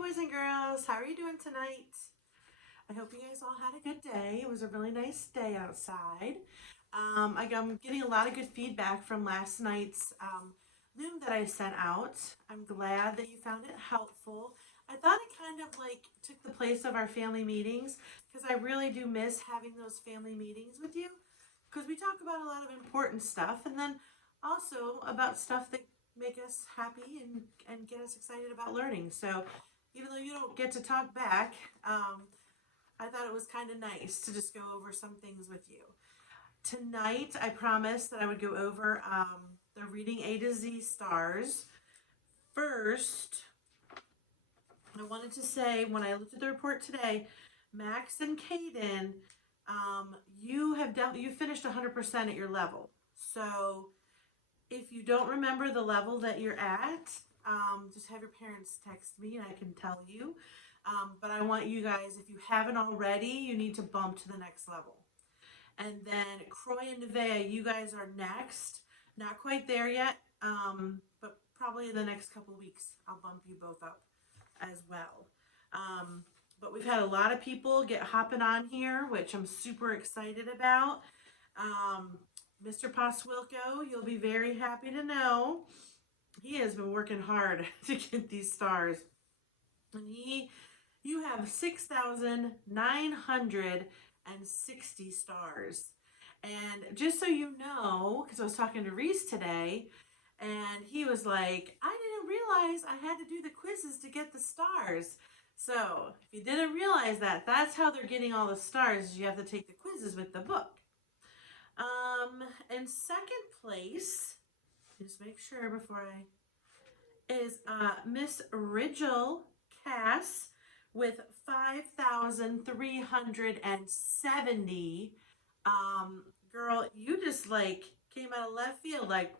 boys and girls. How are you doing tonight? I hope you guys all had a good day. It was a really nice day outside. I'm getting a lot of good feedback from last night's Loom that I sent out. I'm glad that you found it helpful. I thought it kind of like took the place of our family meetings because I really do miss having those family meetings with you because we talk about a lot of important stuff and then also about stuff that make us happy and get us excited about learning. So even though you don't get to talk back, I thought it was kind of nice to just go over some things with you. Tonight, I promised that I would go over the reading A to Z stars. First, I wanted to say when I looked at the report today, Max and Kaden, you finished 100% at your level. So if you don't remember the level that you're at, just have your parents text me and I can tell you. But I want you guys, if you haven't already, you need to bump to the next level. And then Croy and Nevaeh, you guys are next. Not quite there yet, but probably in the next couple of weeks, I'll bump you both up as well. But we've had a lot of people get hopping on here, which I'm super excited about. Mr. Poswilko, you'll be very happy to know he has been working hard to get these stars. And you have 6,960 stars. And just so you know, because I was talking to Reese today, and he was like, I didn't realize I had to do the quizzes to get the stars. So if you didn't realize that, that's how they're getting all the stars. You have to take the quizzes with the book. In second place, just make sure before is Miss Rigel Cass with 5,370. Girl, you just like came out of left field, like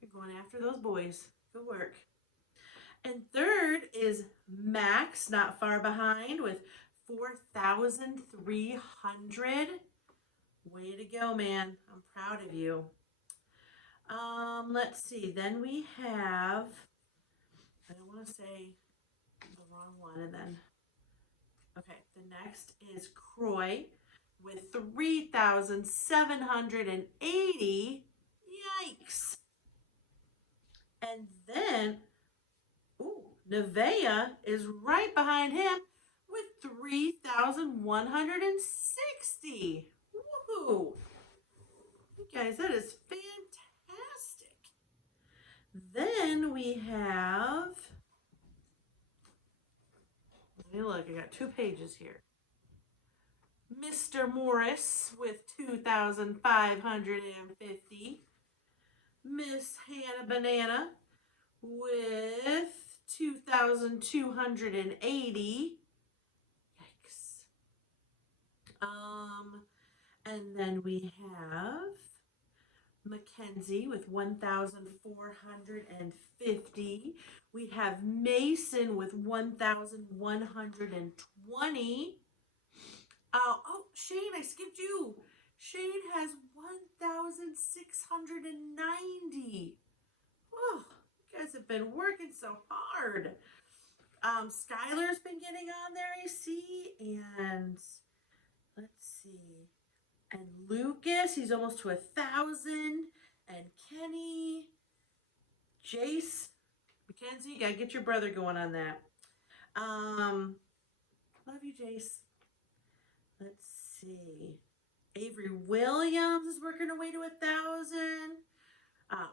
you're going after those boys. Good work. And third is Max, not far behind, with 4,300. Way to go, man. I'm proud of you. Let's see. Then we have, I don't want to say the wrong one. And then, okay, the next is Croy with 3,780. Yikes. And then, Nevaeh is right behind him with 3,160. Woohoo! You guys, that is fantastic. Then we have, let me look, I got 2 pages here. Mr. Morris with 2,550. Miss Hannah Banana with 2,280. Yikes. And then we have Mackenzie with 1,450. We have Mason with 1,120. Oh, Shane, I skipped you. Shane has 1,690. Oh, you guys have been working so hard. Skylar's been getting on there, I see. And let's see. And Lucas, he's almost to 1,000. And Kenny, Jace, Mackenzie, you gotta get your brother going on that. Love you, Jace. Let's see. Avery Williams is working her way to 1,000.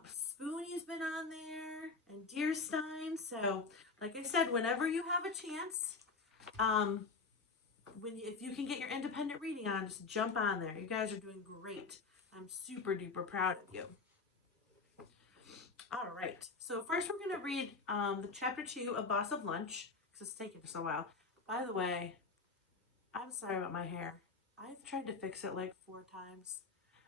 Spoonie's been on there, and Deerstein. So, like I said, whenever you have a chance, if you can get your independent reading on, just jump on there. You guys are doing great. I'm super duper proud of you. All right. So first, we're going to read the chapter 2 of Boss of Lunch because it's taking us a while. By the way, I'm sorry about my hair. I've tried to fix it like 4 times,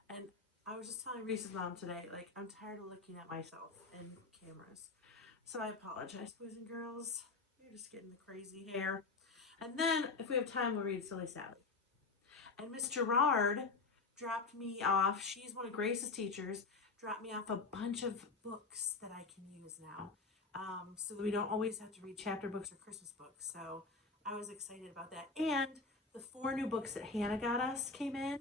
and I was just telling Reese's mom today, like, I'm tired of looking at myself in cameras. So I apologize, boys and girls. You're just getting the crazy hair. And then, if we have time, we'll read Silly Sally. And Miss Gerard dropped me off. She's one of Grace's teachers. Dropped me off a bunch of books that I can use now. so that we don't always have to read chapter books or Christmas books. So I was excited about that. And the 4 new books that Hannah got us came in.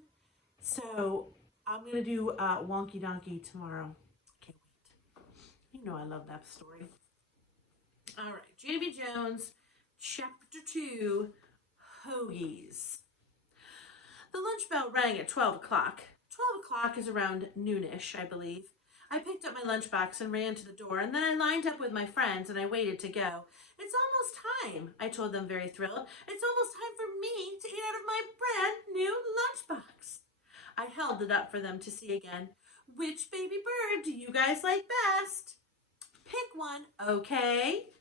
So I'm going to do Wonky Donkey tomorrow. Can't wait. You know I love that story. All right, Junie B. Jones, Chapter 2, Hoagies. The lunch bell rang at 12 o'clock. 12 o'clock is around noonish, I believe. I picked up my lunchbox and ran to the door, and then I lined up with my friends and I waited to go. It's almost time, I told them, very thrilled. It's almost time for me to eat out of my brand new lunchbox. I held it up for them to see again. Which baby bird do you guys like best? Pick one, okay?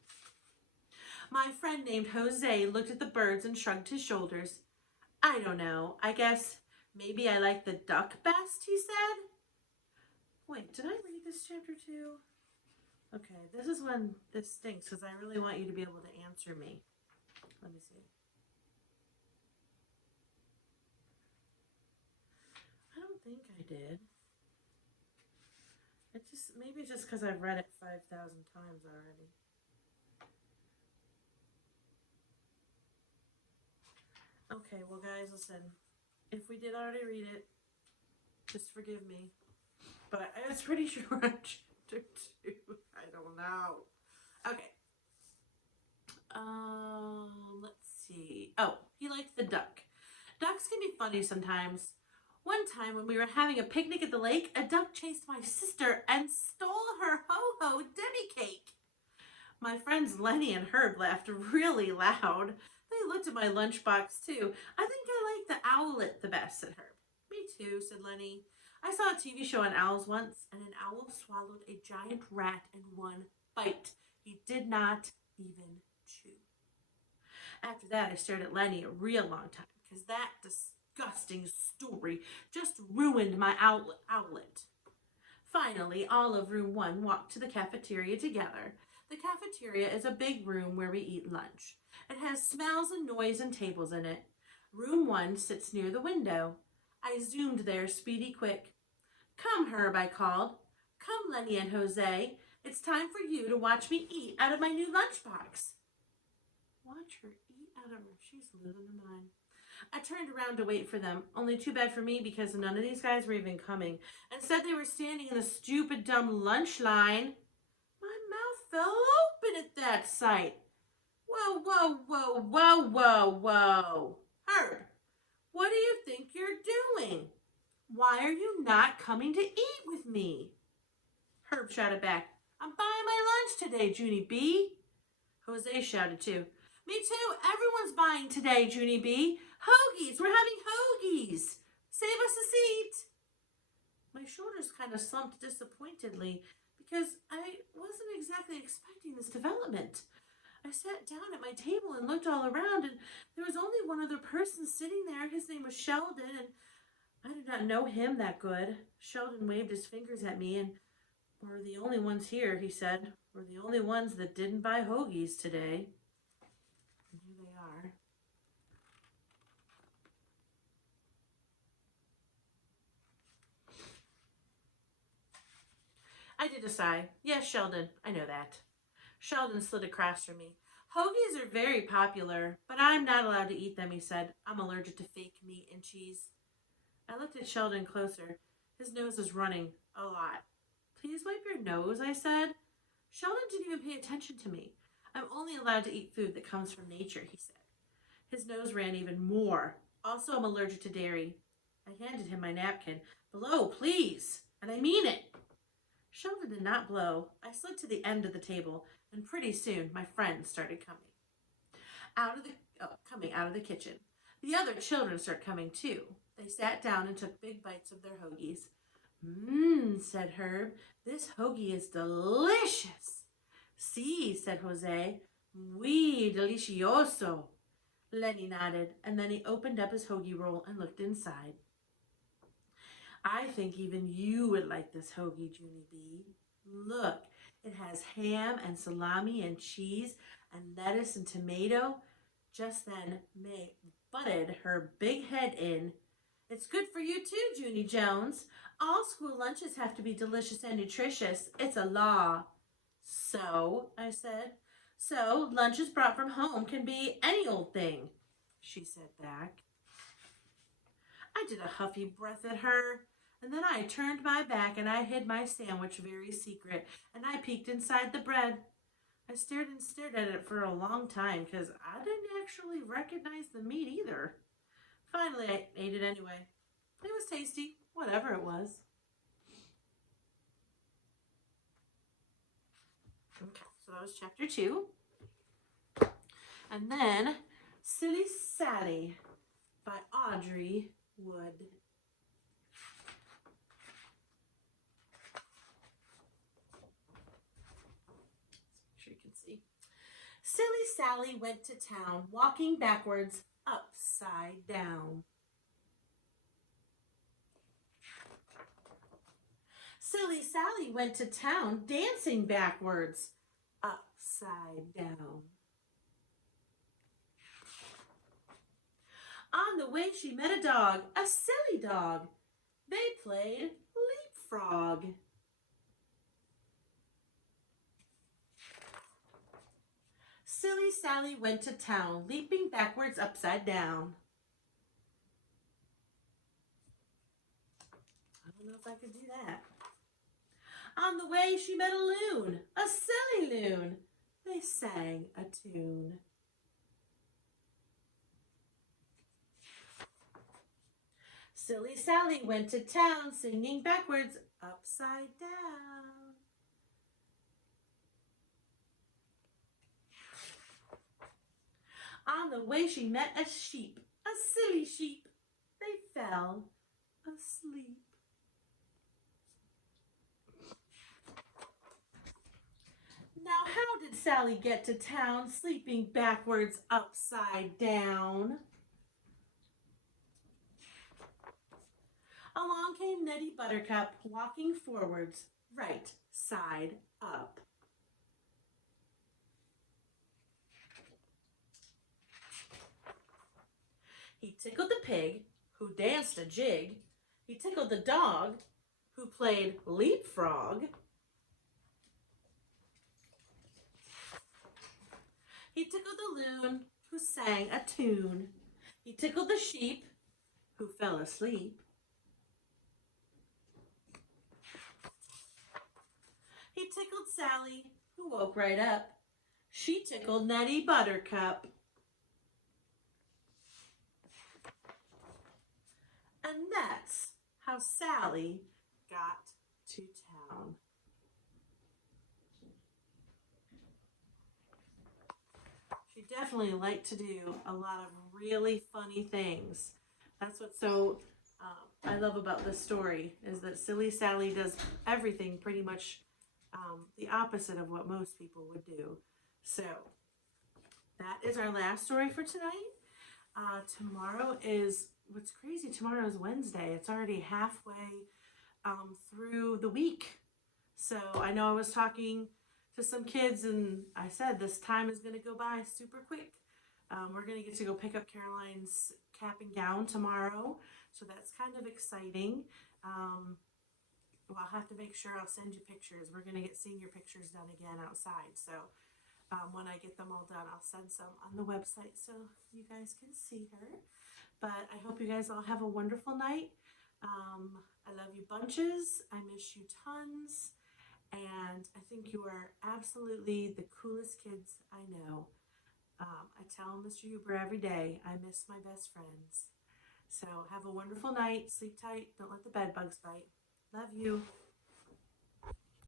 My friend named Jose looked at the birds and shrugged his shoulders. I don't know. I guess maybe I like the duck best, he said. Wait, did I read this chapter too? Okay, this is when this stinks because I really want you to be able to answer me. Let me see. I don't think I did. Maybe it's just because I've read it 5,000 times already. Okay, well guys, listen. If we did already read it, just forgive me. But I was pretty sure on chapter 2. I don't know. Okay. Let's see. Oh, he liked the duck. Ducks can be funny sometimes. One time when we were having a picnic at the lake, a duck chased my sister and stole her ho-ho Debbie cake. My friends Lenny and Herb laughed really loud. They looked at my lunchbox too. I think I like the owlet the best, said Herb. Me too, said Lenny. I saw a TV show on owls once, and an owl swallowed a giant rat in one bite. He did not even chew. After that, I stared at Lenny a real long time, because that disgusting story just ruined my owlet. Finally, all of room 1 walked to the cafeteria together. The cafeteria is a big room where we eat lunch. It has smells and noise and tables in it. Room 1 sits near the window. I zoomed there, speedy quick. Come, Herb, I called. Come, Lenny and Jose. It's time for you to watch me eat out of my new lunchbox. Watch her eat out of her. She's losing her mind. I turned around to wait for them. Only too bad for me because none of these guys were even coming. Instead, they were standing in the stupid, dumb lunch line. My mouth fell open at that sight. Whoa, whoa, whoa, whoa, whoa, whoa. Herb, what do you think you're doing? Why are you not coming to eat with me? Herb shouted back, I'm buying my lunch today, Junie B. Jose shouted too. Me too. Everyone's buying today, Junie B. Hoagies. We're having hoagies. Save us a seat. My shoulders kind of slumped disappointedly because I wasn't exactly expecting this development. I sat down at my table and looked all around, and there was only one other person sitting there. His name was Sheldon, and I did not know him that good. Sheldon waved his fingers at me, and we're the only ones here, he said. We're the only ones that didn't buy hoagies today. And here they are. I did a sigh. Yes, Sheldon, I know that. Sheldon slid across from me. Hoagies are very popular, but I'm not allowed to eat them, he said. I'm allergic to fake meat and cheese. I looked at Sheldon closer. His nose was running a lot. Please wipe your nose, I said. Sheldon didn't even pay attention to me. I'm only allowed to eat food that comes from nature, he said. His nose ran even more. Also, I'm allergic to dairy. I handed him my napkin. Blow, please. And I mean it. Sheldon did not blow. I slid to the end of the table, and pretty soon my friends started coming out of the kitchen. The other children started coming too. They sat down and took big bites of their hoagies. Said Herb. This hoagie is delicious. Si, said Jose. Muy delicioso. Lenny nodded, and then he opened up his hoagie roll and looked inside. I think even you would like this hoagie, Junie B. Look, it has ham and salami and cheese and lettuce and tomato. Just then, May butted her big head in. It's good for you too, Junie Jones. All school lunches have to be delicious and nutritious. It's a law. So, I said, so lunches brought from home can be any old thing, she said back. I did a huffy breath at her, and then I turned my back and I hid my sandwich very secret, and I peeked inside the bread. I stared and stared at it for a long time because I didn't actually recognize the meat either. Finally, I ate it anyway. It was tasty, whatever it was. Okay, so that was chapter 2. And then Silly Sally by Audrey Wood. Make sure you can see. Silly Sally went to town, walking backwards, upside down. Silly Sally went to town, dancing backwards, upside down. On the way she met a dog, a silly dog. They played leapfrog. Silly Sally went to town, leaping backwards upside down. I don't know if I could do that. On the way she met a loon, a silly loon. They sang a tune. Silly Sally went to town, singing backwards, upside down. On the way she met a sheep, a silly sheep. They fell asleep. Now how did Sally get to town, sleeping backwards, upside down? Along came Nettie Buttercup, walking forwards, right side up. He tickled the pig, who danced a jig. He tickled the dog, who played leapfrog. He tickled the loon, who sang a tune. He tickled the sheep, who fell asleep. He tickled Sally, who woke right up. She tickled Nettie Buttercup. And that's how Sally got to town. She definitely liked to do a lot of really funny things. That's what's so I love about this story, is that Silly Sally does everything pretty much the opposite of what most people would do. So that is our last story for tonight. Tomorrow is, what's crazy, tomorrow is Wednesday. It's already halfway through the week. So I know I was talking to some kids and I said this time is going to go by super quick. We're going to get to go pick up Caroline's cap and gown tomorrow. So that's kind of exciting. Well, I'll have to make sure I'll send you pictures. We're going to get senior pictures done again outside. So when I get them all done, I'll send some on the website so you guys can see her. But I hope you guys all have a wonderful night. I love you bunches. I miss you tons. And I think you are absolutely the coolest kids I know. I tell Mr. Huber every day, I miss my best friends. So have a wonderful night. Sleep tight. Don't let the bed bugs bite. Love you.